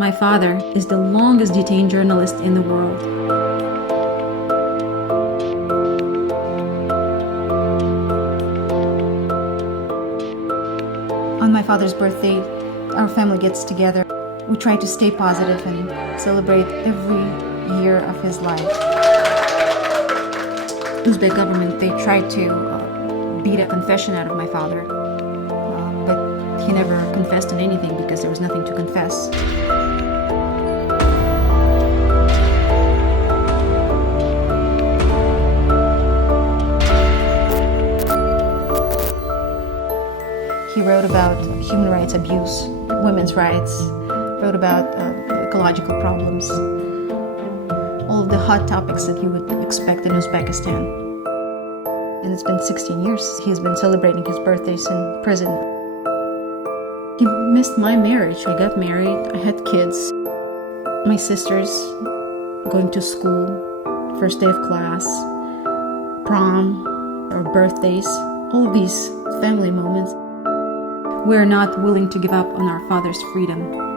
My father is the longest detained journalist in the world. On my father's birthday, our family gets together. We try to stay positive and celebrate every year of his life. Uzbek government, they tried to beat a confession out of my father, but he never confessed on anything because there was nothing to confess. He wrote about human rights abuse, women's rights, wrote about ecological problems, all of the hot topics that you would expect in Uzbekistan. And it's been 16 years. He's been celebrating his birthdays in prison. He missed my marriage. I got married, I had kids. My sisters going to school, first day of class, prom, or birthdays, all of these family moments. We're not willing to give up on our father's freedom.